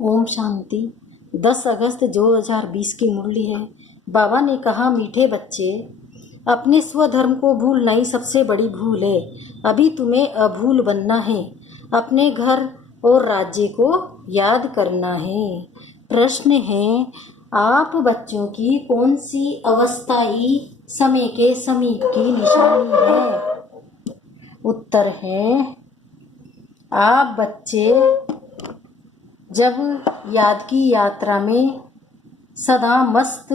ओम शांति। 10 अगस्त 2020 की मुरली है। बाबा ने कहा, मीठे बच्चे, अपने स्वधर्म को भूलना ही सबसे बड़ी भूल है। अभी तुम्हें अभूल बनना है। अपने घर और राज्य को याद करना है। प्रश्न है, आप बच्चों की कौन सी अवस्था ही समय के समीप की निशानी है? उत्तर है, आप बच्चे जब याद की यात्रा में सदा मस्त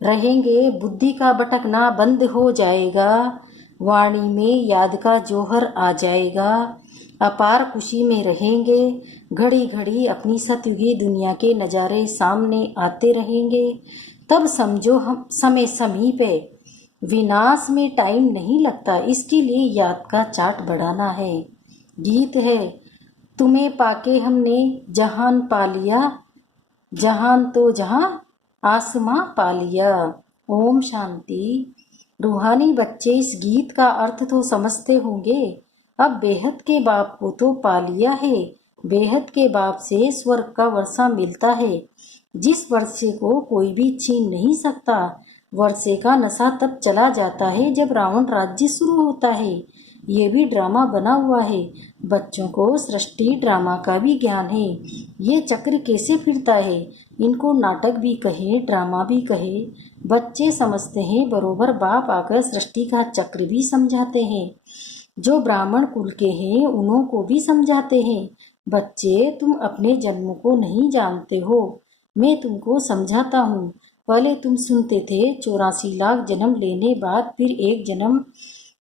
रहेंगे, बुद्धि का भटकना बंद हो जाएगा, वाणी में याद का जौहर आ जाएगा, अपार खुशी में रहेंगे, घड़ी घड़ी अपनी सतयुगी दुनिया के नज़ारे सामने आते रहेंगे, तब समझो हम समय समीप है। विनाश में टाइम नहीं लगता, इसके लिए याद का चार्ट बढ़ाना है। गीत है, तुम्हें पाके हमने जहान पा लिया, जहान तो जहां आसमां पा लिया। ओम शांति। रूहानी बच्चे इस गीत का अर्थ तो समझते होंगे। अब बेहद के बाप को तो पा लिया है। बेहद के बाप से स्वर्ग का वर्षा मिलता है, जिस वर्षे को कोई भी छीन नहीं सकता। वर्षे का नशा तब चला जाता है जब रावण राज्य शुरू होता है। ये भी ड्रामा बना हुआ है। बच्चों को सृष्टि ड्रामा का भी ज्ञान है। ये चक्र कैसे फिरता है, इनको नाटक भी कहे, ड्रामा भी कहे। बच्चे समझते हैं, बरोबर बाप आकर सृष्टि का चक्र भी समझाते हैं। जो ब्राह्मण कुल के हैं उन्हों को भी समझाते हैं। बच्चे, तुम अपने जन्म को नहीं जानते हो, मैं तुमको समझाता हूँ। पहले तुम सुनते थे 84 लाख जन्म लेने बाद फिर एक जन्म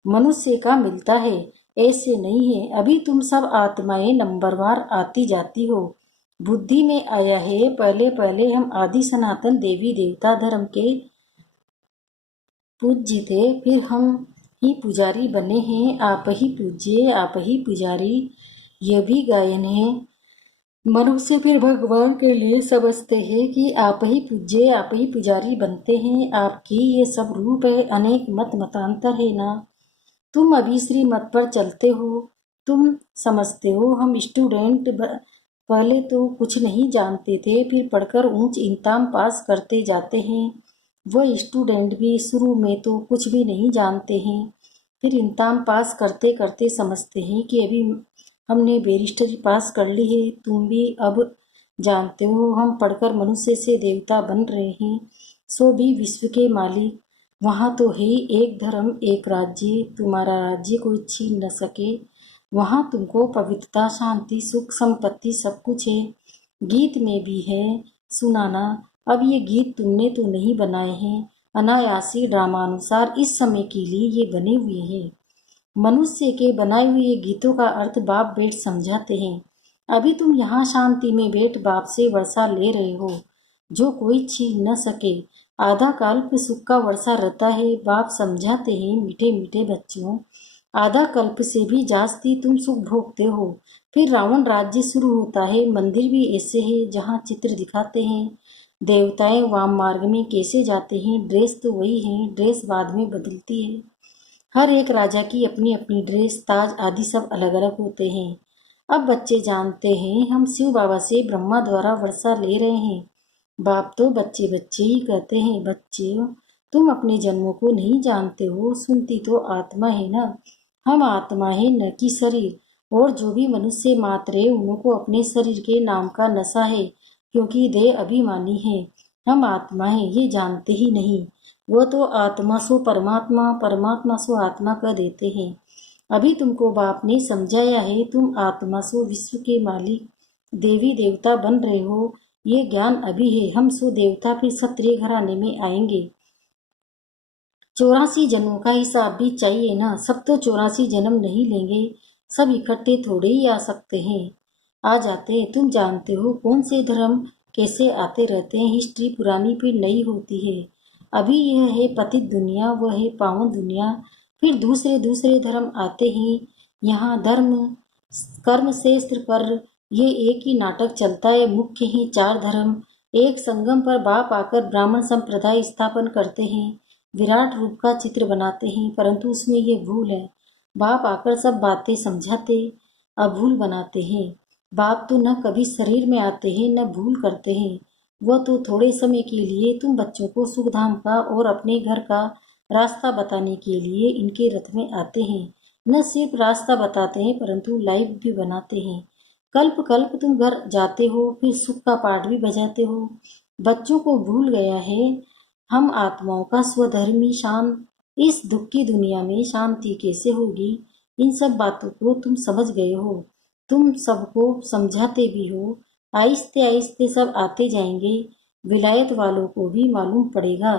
मनुष्य का मिलता है। ऐसे नहीं है। अभी तुम सब आत्माएं नंबरवार आती जाती हो। बुद्धि में आया है, पहले पहले हम आदि सनातन देवी देवता धर्म के पूज्य थे, फिर हम ही पुजारी बने हैं। आप ही पूज्य, आप ही पुजारी, यह भी गायन है। मनुष्य फिर भगवान के लिए समझते हैं कि आप ही पूज्य, आप ही पुजारी बनते हैं। आपकी ये सब रूप है, अनेक मत मतांतर है ना। तुम अभी श्री मत पर चलते हो, तुम समझते हो। हम स्टूडेंट पहले तो कुछ नहीं जानते थे, फिर पढ़कर ऊंच इंताम पास करते जाते हैं। वह स्टूडेंट भी शुरू में तो कुछ भी नहीं जानते हैं, फिर इंताम पास करते करते समझते हैं कि अभी हमने बैरिस्टरी पास कर ली है। तुम भी अब जानते हो, हम पढ़कर मनुष्य से देवता बन रहे हैं, सो भी विश्व के मालिक। वहाँ तो है एक धर्म एक राज्य, तुम्हारा राज्य कोई छीन न सके। वहाँ तुमको पवित्रता, शांति, सुख, संपत्ति सब कुछ है। गीत में भी है सुनाना। अब ये गीत तुमने तो नहीं बनाए हैं, अनायासी ड्रामानुसार इस समय के लिए ये बने हुए हैं। मनुष्य के बनाए हुए गीतों का अर्थ बाप बेट समझाते हैं। अभी तुम यहाँ शांति में बैठ बाप से वर्षा ले रहे हो, जो कोई छीन न सके। आधा कल्प सुख का वर्षा रहता है। बाप समझाते हैं, मीठे मीठे बच्चों, आधा कल्प से भी जास्ती तुम सुख भोगते हो। फिर रावण राज्य शुरू होता है। मंदिर भी ऐसे है जहाँ चित्र दिखाते हैं देवताएं वाम मार्ग में कैसे जाते हैं। ड्रेस तो वही है, ड्रेस बाद में बदलती है। हर एक राजा की अपनी अपनी ड्रेस, ताज आदि सब अलग अलग होते हैं। अब बच्चे जानते हैं, हम शिव बाबा से ब्रह्मा द्वारा वर्षा ले रहे हैं। बाप तो बच्चे बच्चे ही कहते हैं। बच्चे, तुम अपने जन्मों को नहीं जानते हो, सुनती तो आत्मा है ना। हम आत्मा है, न कि शरीर। और जो भी मनुष्य मात्र है, उनको अपने शरीर के नाम का नशा है, क्योंकि देह अभिमानी है। हम आत्मा है, ये जानते ही नहीं। वो तो आत्मा सो परमात्मा, परमात्मा सो आत्मा कह देते हैं। अभी तुमको बाप ने समझाया है, तुम आत्मा सो विश्व के मालिक देवी देवता बन रहे हो। ये ज्ञान अभी है। हम सो देवता फिर क्षत्रिय घराने में आएंगे। 84 जन्मों का हिसाब भी चाहिए ना। सब तो 84 जन्म नहीं लेंगे, सब इकट्ठे थोड़े ही आ सकते हैं। आ जाते हैं। तुम जानते हो कौन से धर्म कैसे आते रहते हैं। हिस्ट्री पुरानी फिर नई होती है। अभी यह है पतित दुनिया, वह है पावन दुनिया, फिर दूसरे दूसरे धर्म आते हैं। यहाँ धर्म कर्म क्षेत्र पर ये एक ही नाटक चलता है। मुख्य ही 4 धर्म। एक संगम पर बाप आकर ब्राह्मण संप्रदाय स्थापन करते हैं, विराट रूप का चित्र बनाते हैं, परंतु उसमें ये भूल है। बाप आकर सब बातें समझाते, अभूल बनाते हैं। बाप तो न कभी शरीर में आते हैं न भूल करते हैं। वह तो थोड़े समय के लिए तुम बच्चों को सुखधाम का और अपने घर का रास्ता बताने के लिए इनके रथ में आते हैं। न सिर्फ रास्ता बताते हैं परंतु लाइफ भी बनाते हैं। कल्प कल्प तुम घर जाते हो, फिर सुख का पाठ भी बजाते हो। बच्चों को भूल गया है हम आत्माओं का स्वधर्मी शांत। इस दुख की दुनिया में शांति कैसे होगी, इन सब बातों को तुम समझ गए हो। तुम सबको समझाते भी हो। आहिस्ते आहिस्ते सब आते जाएंगे। विलायत वालों को भी मालूम पड़ेगा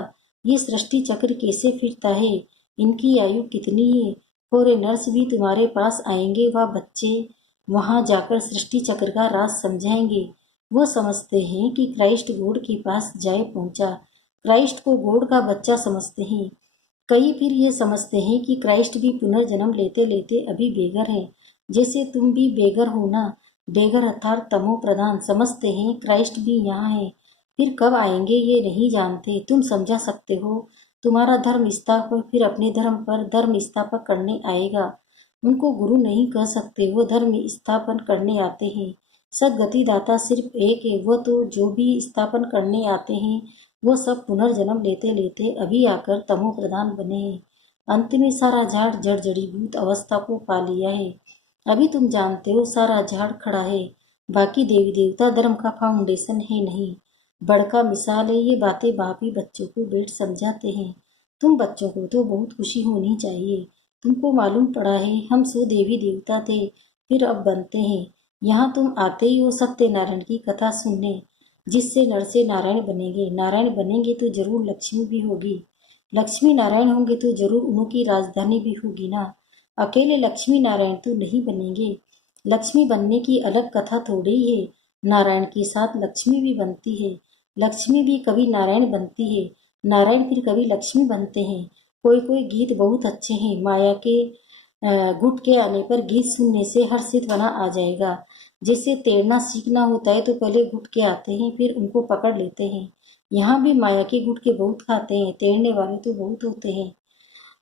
ये सृष्टि चक्र कैसे फिरता है, इनकी आयु कितनी है। फॉरेनर्स भी तुम्हारे पास आएंगे, वह बच्चे वहां जाकर सृष्टि चक्र का राज समझाएंगे। वो समझते हैं कि क्राइस्ट गॉड के पास जाए पहुंचा। क्राइस्ट को गॉड का बच्चा समझते हैं। कई फिर ये समझते हैं कि क्राइस्ट भी पुनर्जन्म लेते लेते अभी बेघर है, जैसे तुम भी बेघर हो ना। बेघर अर्थात तमो प्रधान समझते हैं क्राइस्ट भी यहाँ है। फिर कब आएंगे ये नहीं जानते। तुम समझा सकते हो तुम्हारा धर्म स्थापक फिर अपने धर्म पर धर्म स्थापक करने आएगा। उनको गुरु नहीं कह सकते, वो धर्म स्थापन करने आते हैं। सदगति दाता सिर्फ एक है, वो तो जो भी स्थापन करने आते हैं वो सब पुनर्जन्म लेते लेते अभी आकर तमो प्रधान बने हैं। अंत में सारा झाड़ जड़ जड़ीभूत अवस्था को पा लिया है। अभी तुम जानते हो सारा झाड़ खड़ा है, बाकी देवी देवता धर्म का फाउंडेशन है नहीं। बड़का मिसाल है ये बातें बाप ही बच्चों को बैठ समझाते हैं। तुम बच्चों को तो बहुत खुशी होनी चाहिए। तुमको मालूम पड़ा है हम सो देवी देवता थे फिर अब बनते हैं। यहाँ तुम आते ही हो सत्यनारायण की कथा सुनने, जिससे नर से नारायण बनेंगे। नारायण बनेंगे तो जरूर लक्ष्मी भी होगी। लक्ष्मी नारायण होंगे तो जरूर उनकी राजधानी भी होगी ना। अकेले लक्ष्मी नारायण तो नहीं बनेंगे। लक्ष्मी बनने की अलग कथा थोड़ी ही है। नारायण के साथ लक्ष्मी भी बनती है। लक्ष्मी भी कभी नारायण बनती है, नारायण फिर कभी लक्ष्मी बनते हैं। कोई कोई गीत बहुत अच्छे हैं। माया के गुट के आने पर गीत सुनने से हर्षित बना आ जाएगा। जैसे तैरना सीखना होता है तो पहले गुट के आते हैं फिर उनको पकड़ लेते हैं। यहाँ भी माया के गुट के बहुत खाते हैं, तैरने वाले तो बहुत होते हैं।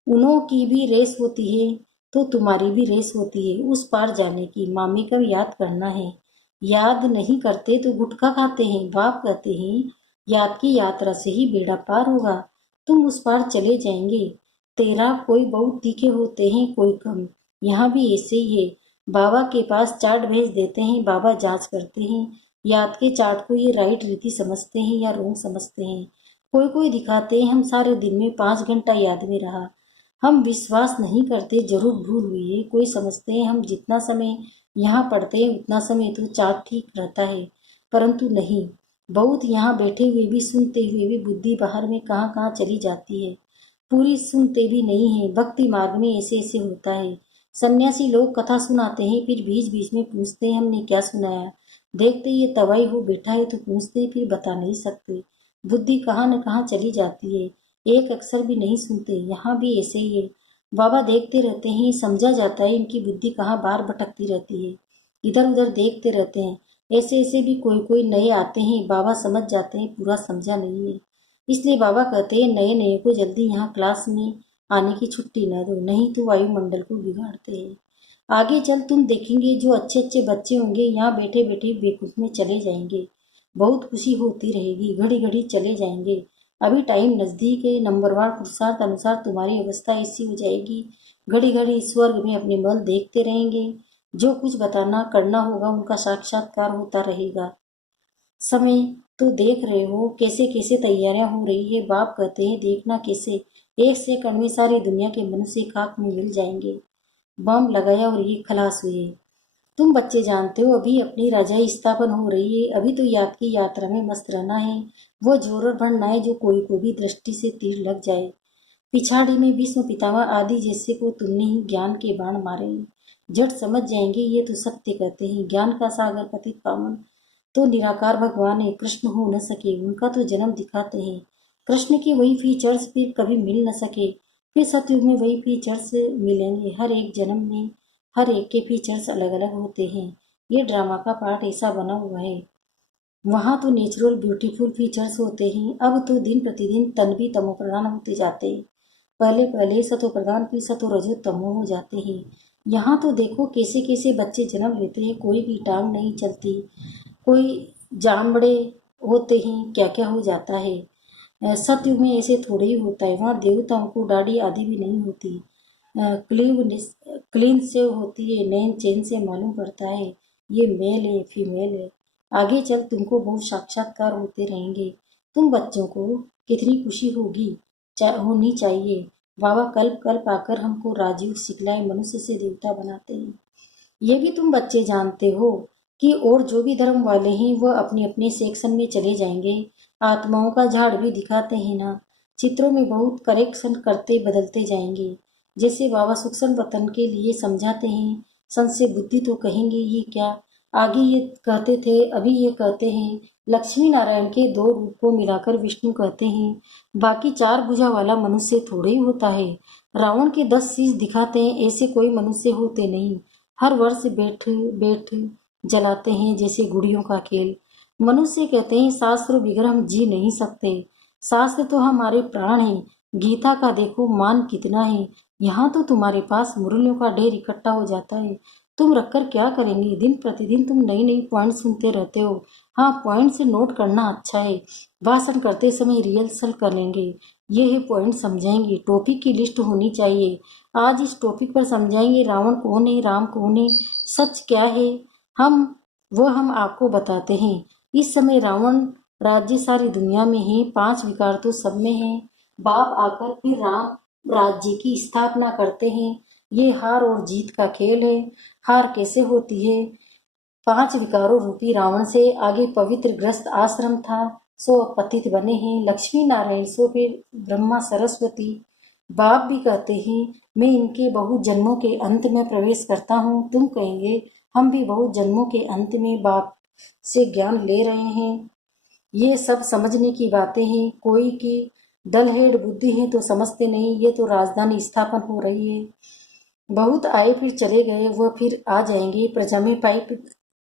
उन्हों की भी रेस होती है तो तुम्हारी भी रेस होती है उस पार जाने की। मामी का याद करना है। याद नहीं करते तो गुटखा खाते हैं। बाप कहते हैं याद की यात्रा से ही बेड़ा पार होगा। तुम उस पार चले जाएंगे। तेरा कोई बहुत तीखे होते हैं कोई कम। यहाँ भी ऐसे ही है। बाबा के पास चार्ट भेज देते हैं, बाबा जांच करते हैं याद के चार्ट को ये राइट रीति समझते हैं या रोंग समझते हैं। कोई कोई दिखाते हैं हम सारे दिन में 5 घंटा याद में रहा। हम विश्वास नहीं करते जरूर भूल हुई है। कोई समझते हैं हम जितना समय यहाँ पढ़ते हैं उतना समय तो चार्ट ठीक रहता है, परंतु नहीं। बहुत यहाँ बैठे हुए भी सुनते हुए भी बुद्धि बाहर में कहाँ कहाँ चली जाती है। पूरी सुनते भी नहीं है। भक्ति मार्ग में ऐसे ऐसे होता है। सन्यासी लोग कथा सुनाते हैं फिर बीच बीच में पूछते हैं हमने क्या सुनाया। देखते ये तवाई हो बैठा है तो पूछते फिर बता नहीं सकते। बुद्धि कहाँ न कहाँ चली जाती है, एक अक्षर भी नहीं सुनते। यहाँ भी ऐसे ही है। बाबा देखते रहते हैं, समझा जाता है इनकी बुद्धि कहाँ बार भटकती रहती है। इधर उधर देखते रहते हैं। ऐसे ऐसे भी कोई कोई नए आते हैं, बाबा समझ जाते हैं पूरा समझा नहीं है। इसलिए बाबा कहते हैं नए नए को जल्दी यहाँ क्लास में आने की छुट्टी न दो, नहीं तो वायुमंडल को बिगाड़ते हैं। आगे चल तुम देखेंगे जो अच्छे अच्छे बच्चे होंगे यहाँ बैठे बैठे बेकूफ में चले जाएंगे। बहुत खुशी होती रहेगी, घड़ी घड़ी चले जाएंगे। अभी टाइम नज़दीक है। नंबरवार पुरुषार्थ अनुसार तुम्हारी अवस्था ऐसी हो जाएगी, घड़ी घड़ी स्वर्ग में अपने बल देखते रहेंगे। जो कुछ बताना करना होगा उनका साक्षात्कार होता रहेगा। समय तो देख रहे हो कैसे कैसे तैयारियां हो रही है। बाप कहते हैं देखना कैसे 1 सेकंड में सारी दुनिया के मनुष्य खाक में मिल जाएंगे। बम लगाया और ये खलास हुए। तुम बच्चे जानते हो अभी अपनी रजाई स्थापन हो रही है। अभी तो याद की यात्रा में मस्त रहना है। वो जोर और बढ़ना है जो कोई को भी दृष्टि से तीर लग जाए। पिछाड़ी में भीष्म पितामह आदि जैसे को तुमने ही ज्ञान के बाण मारे हैं। झट समझ जाएंगे ये तो सत्य कहते हैं। ज्ञान का सागर पतित पावन तो निराकार भगवान है। कृष्ण हो न सके उनका तो जन्म दिखाते हैं। कृष्ण के वही फीचर्स फिर कभी मिल न सके, फिर सतयुग में वही फीचर्स मिलेंगे। हर एक जन्म में हर एक के फीचर्स अलग अलग होते हैं। ये ड्रामा का पार्ट ऐसा बना हुआ है। वहाँ तो नेचुरल ब्यूटीफुल फीचर्स होते हैं। अब तो दिन प्रतिदिन तन भी तमो प्रधान होते जाते हैं। पहले पहले सतो प्रधान फिर सतो रजो तमो हो जाते हैं। यहाँ तो देखो कैसे कैसे बच्चे जन्म लेते हैं, कोई भी टांग नहीं चलती, कोई जामड़े होते ही क्या क्या हो जाता है। सतयुग में ऐसे थोड़े ही होता है, वहाँ देवताओं को दाढ़ी आदि भी नहीं होती। क्लीन से होती है, नैन चैन से मालूम पड़ता है ये मेल है फीमेल है। आगे चल तुमको बहुत साक्षात्कार होते रहेंगे। तुम बच्चों को कितनी खुशी होनी चाहिए। बाबा कल्प कल्प आकर हमको राजयोग सिखलाए, मनुष्य से देवता बनाते हैं। ये भी तुम बच्चे जानते हो कि और जो भी धर्म वाले हैं वह अपने अपने सेक्शन में चले जाएंगे। आत्माओं का झाड़ भी दिखाते हैं ना, चित्रों में बहुत करेक्शन करते बदलते जाएंगे। जैसे बाबा सुखसन वतन के लिए समझाते हैं, संत से बुद्धि तो कहेंगे ये क्या, आगे ये कहते थे अभी ये कहते हैं। लक्ष्मी नारायण के दो रूप को मिलाकर विष्णु कहते हैं। बाकी चार भुजा वाला मनुष्य थोड़े ही होता है। रावण के 10 शीश दिखाते हैं, ऐसे कोई मनुष्य होते नहीं। हर वर्ष बैठ बैठ जलाते हैं जैसे गुड़ियों का खेल। मनुष्य कहते हैं शास्त्र बिगर हम जी नहीं सकते। शास्त्र तो हमारे प्राण हैं। गीता का देखो मान कितना है। यहाँ तो तुम्हारे पास मुरलियों का ढेर इकट्ठा हो जाता है। तुम रखकर क्या करेंगे, दिन प्रतिदिन तुम नई नई पॉइंट सुनते रहते हो। हाँ, पॉइंट से नोट करना अच्छा है, भाषण करते समय रिहर्सल कर लेंगे। ये है पॉइंट समझाएंगे, टॉपिक की लिस्ट होनी चाहिए। आज इस टॉपिक पर समझाएंगे रावण कौन है, राम कौन है, सच क्या है। हम आपको बताते हैं। इस समय रावण राज्य सारी दुनिया में है, 5 विकार तो सब में है। बाप आकर फिर राम राज्य की स्थापना करते हैं। ये हार और जीत का खेल है। हार कैसे होती है, 5 विकारों रूपी रावण से आगे पवित्र ग्रस्त आश्रम था, सो पतित बने हैं लक्ष्मी नारायण, सो फिर ब्रह्मा सरस्वती। बाप भी कहते हैं मैं इनके बहुत जन्मों के अंत में प्रवेश करता हूँ। तुम कहेंगे हम भी बहुत जन्मों के अंत में बाप से ज्ञान ले रहे हैं। ये सब समझने की बातें हैं। कोई की डलहेड बुद्धि है तो समझते नहीं। ये तो राजधानी स्थापन हो रही है। बहुत आए फिर चले गए, वह फिर आ जाएंगे। प्रजा में पाइप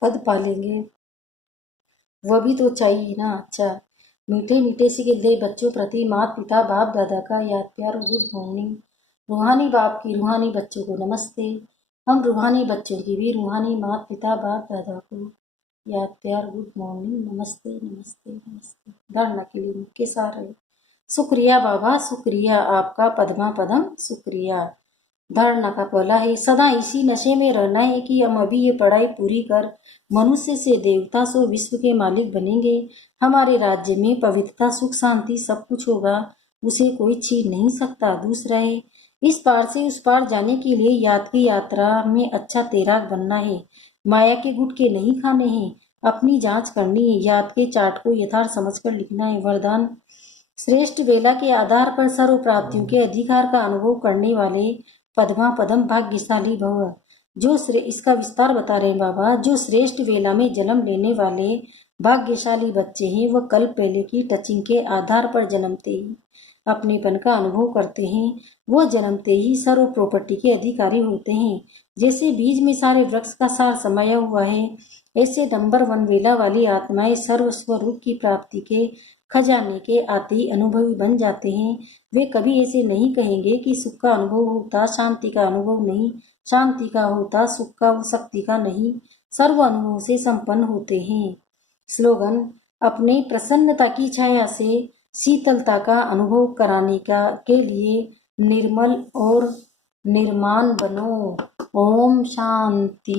पद पालेंगे, वह भी तो चाहिए ना। अच्छा, मीठे मीठे से गिरते बच्चों प्रति माता पिता बाप दादा का याद प्यार और गुड मॉर्निंग। रूहानी बाप की रूहानी बच्चों को नमस्ते। हम रूहानी बच्चों की भी रूहानी माता पिता बाप दादा को याद प्यार गुड मॉर्निंग, नमस्ते नमस्ते नमस्ते। धारणा के लिए मुख्य सार है। शुक्रिया बाबा, शुक्रिया आपका पद्मा पदम, शुक्रिया। धारणा का पहला है, सदा इसी नशे में रहना है कि हम अभी ये पढ़ाई पूरी कर मनुष्य से देवता सो विश्व के मालिक बनेंगे। हमारे राज्य में पवित्रता सुख शांति सब कुछ होगा, उसे कोई छीन नहीं सकता। दूसरा है, इस पार से उस पार जाने के लिए याद की यात्रा में अच्छा तैराक बनना है। माया के गुटके नहीं खाने हैं, अपनी जांच करनी है। याद के चार्ट को यथार्थ समझकर लिखना है। वरदान, श्रेष्ठ वेला के आधार पर सर्व प्राप्तियों के अधिकार का अनुभव करने वाले पद्मा पदम भाग्यशाली भव। इसका विस्तार बता रहे हैं बाबा। जो श्रेष्ठ वेला में जन्म लेने वाले भाग्यशाली बच्चे हैं, वह कल पहले की टचिंग के आधार पर जन्मते ही अपनेपन का अनुभव करते हैं। वह जन्मते ही सर्व प्रॉपर्टी के अधिकारी होते हैं। जैसे बीज में सारे वृक्ष का सार समाया हुआ है, ऐसे नंबर 1 वेला वाली आत्माएं सर्व स्वरूप की प्राप्ति के खजाने के आते ही अनुभवी बन जाते हैं। वे कभी ऐसे नहीं कहेंगे कि सुख का अनुभव होता शांति का अनुभव नहीं, शांति का होता सुख का शक्ति का नहीं। सर्व अनुभव से संपन्न होते हैं। स्लोगन, अपने प्रसन्नता की छाया से शीतलता का अनुभव कराने के लिए निर्मल और निर्माण बनो। ओम शांति।